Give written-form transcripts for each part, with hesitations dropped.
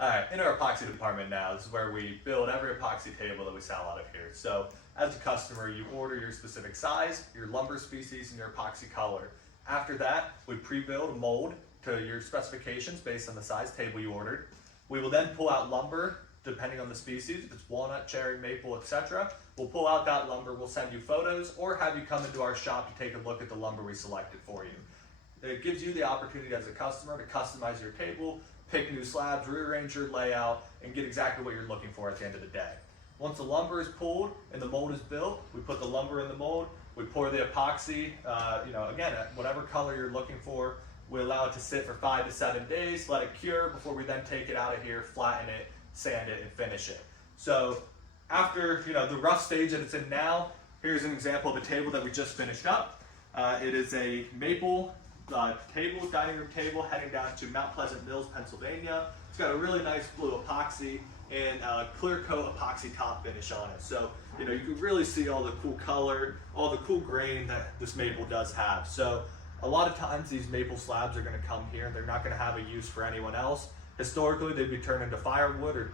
All right, in our epoxy department now, this is where we build every epoxy table that we sell out of here. So as a customer, you order your specific size, your lumber species, and your epoxy color. After that, we pre-build a mold to your specifications based on the size table you ordered. We will then pull out lumber depending on the species. If it's walnut, cherry, maple, etc. We'll pull out that lumber, we'll send you photos, or have you come into our shop to take a look at the lumber we selected for you. It gives you the opportunity as a customer to customize your table, pick new slabs, rearrange your layout, and get exactly what you're looking for at the end of the day. Once the lumber is pulled and the mold is built, we put the lumber in the mold, we pour the epoxy, again, at whatever color you're looking for. We allow it to sit for 5 to 7 days, let it cure before we then take it out of here, flatten it, sand it, and finish it. So after the rough stage that it's in now, here's an example of a table that we just finished up. It is a maple dining room table heading down to Mount Pleasant Mills, Pennsylvania. It's got a really nice blue epoxy and a clear coat epoxy top finish on it. So you can really see all the cool color, all the cool grain that this maple does have. So a lot of times these maple slabs are going to come here and they're not going to have a use for anyone else. Historically, they'd be turned into firewood or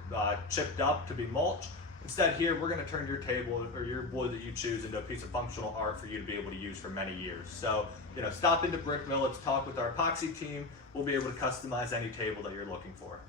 chipped up to be mulch. Instead here, we're going to turn your table or your wood that you choose into a piece of functional art for you to be able to use for many years. So, stop into Brick Mill, let's talk with our epoxy team. We'll be able to customize any table that you're looking for.